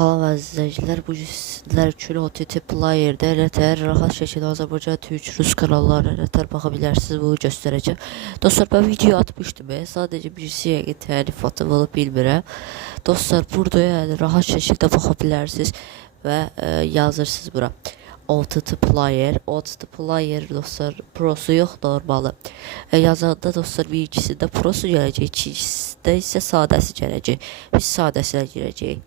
Salam əziz izləyicilər, bu gün sizlər üçün OTT Player'də nətər rahat şəkildə Azərbaycan Türk Rus kanallarına nətər baxa bilərsiniz, bunu göstərəcəm. Dostlar, ben video atmışdım, sadəcə birisi yəqin təlifatım olub bilmirəm. Dostlar, burada yəni rahat şəkildə baxa bilərsiniz və yazırsınız bura. OTT Player dostlar, prosu yox, normalı. Yazanda dostlar bir ikisində prosu gələcək, ikincisində isə sadəsi gələcək. Biz sadəsinə girəcəyik.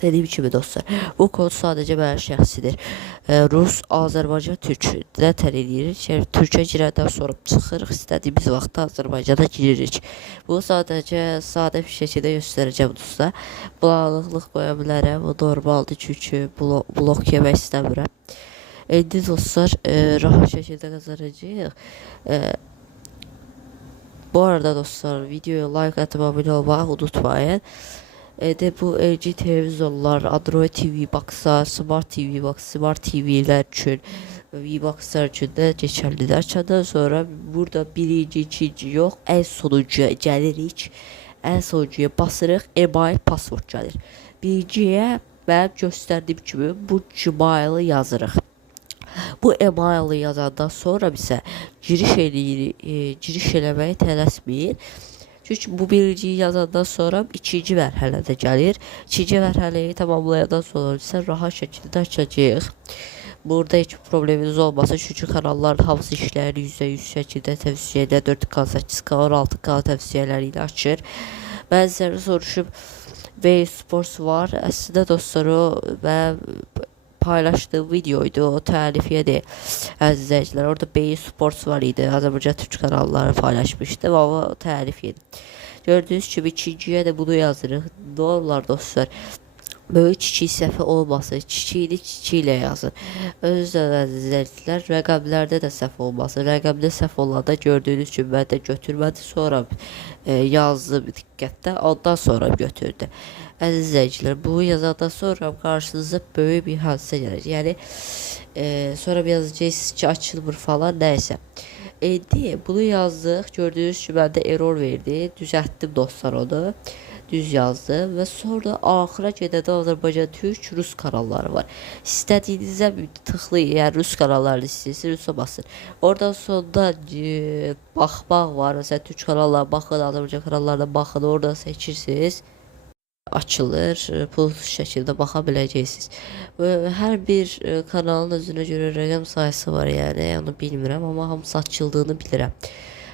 Dediğim gibi dostlar, bu kod sadece mənim şəxsidir. Rus, Azərbaycan, Türk nətər edirik? Türkə girəndən sonra çıxırıq, istədiyimiz vaxtda Azərbaycana giririk. Bu sadəcə sadə bir şəkildə göstərəcəm dostlar. Bulanıqlıq qoya bilərəm, bu normaldır çünki blok yemək istəmirəm. İndi dostlar, rahat şəkildə qazanacağıq. Bu arada dostlar, videoya like atıp abone olmayı unutmayın. Bu LG televizyonlar, Android TV Box'lar, Smart TV Box, Smart TV'ler için V-Box'lar için de geçerliler. Çadan sonra burada birinci, ikinci yok, en sonuncuya gəlirik. En sonuncuya basırıq, email password gəlir. Birinciyə mənim göstərdiyim kimi bu Gmail'ı yazırıq. Bu email'ı yazandan sonra bizə giriş eləməyi tələsməyin. Çünki bu birinciyi yazandan sonra ikinci mərhələdə gəlir. İkinci mərhələyi tamamlayandan sonra isə rahat şəkildə açacağıq. Burada heç probleminiz olmasa çünki kanalların hamısı işləri %100 şəkildə təvsiyyədə 4K, 8K, 16K təvsiyyələri ilə açır. Mən sizlərə soruşum, Way Sports var. Əslində dostlar, o mən paylaştığım videoydu, o tərifiyə deyil. Əziz izləyicilər, orada Beyin Sports var idi, Azərbaycan Türk kanalları paylaşmışdım, amma o tərifiydi. Gördüğünüz kimi ikinciyə də bunu yazırıq. Ne olar dostlar? Böyle kiçik səhvə olmasın, kiçiyini kiçik ilə yazın. Özünüzdən əziz izləyicilər, rəqəmlərdə də səhv olmasın. Rəqəmdə səhv olanda gördüyünüz kimi mən də götürmədi, sonra yazdım diqqətlə, ondan sonra götürdü. Əziz izləyicilər, bu yazandan sonra qarşınıza böyük bir hadisə gəlir. Yəni sonra bir yazacaqsınız ki, açılmır falan, nəysə. İndi bunu yazdıq, gördüyünüz kimi məndə error verdi, düzəltdim dostlar onu. Düz yazdım və sonra axıra gedəndə Azərbaycan Türk Rus kanalları var. İstədiyinizə tıxlayın, yəni Rus kanallarını istəyirsiniz, Rusa basın. Oradan sonda baxmaq var, məsələn Türk kanallarına baxın, Azərbaycan kanallarına baxın, oradan seçirsiniz. Açılır, pulsuz şəkildə baxa biləcəksiniz. Hər bir kanalın özünə görə rəqəm sayısı var, yəni onu bilmirəm, amma hamısı açıldığını bilirəm.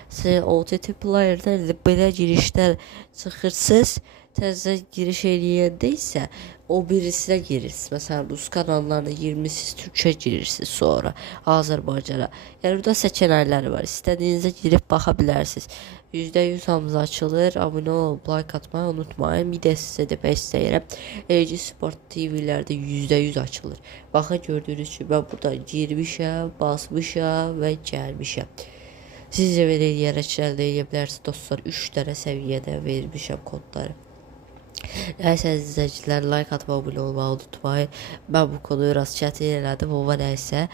Siz OTT Player'da belə girişlər çıxırsınız, təzə giriş eləyəndə isə o birisinə girirsiniz. Məsələn, Rus kanallarına girmişsiniz, Türkçə girirsiniz, sonra Azərbaycana. Yəni burada seçənəkləri var. İstədiyinizə girib baxa bilərsiniz. %100 hamısı açılır. Abunə olub like atmayı unutmayın. Bir də sizə demək istəyirəm. LG Sport TV-lərdə %100 açılır. Baxın, gördüyünüz kimi mən burada girmişəm, basmışam və gəlmişəm. Sizcə belə eləyərək əldə edə bilərsiniz dostlar. 3 dənə səviyyədə vermişəm kodları. Nəysə əziz izləyicilər, like atmayı, abunə olmağı unutmayın. Mən bu konuyu rast çətin elədim, amma nəysə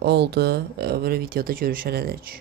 oldu. Öbür videoda görüşənədək.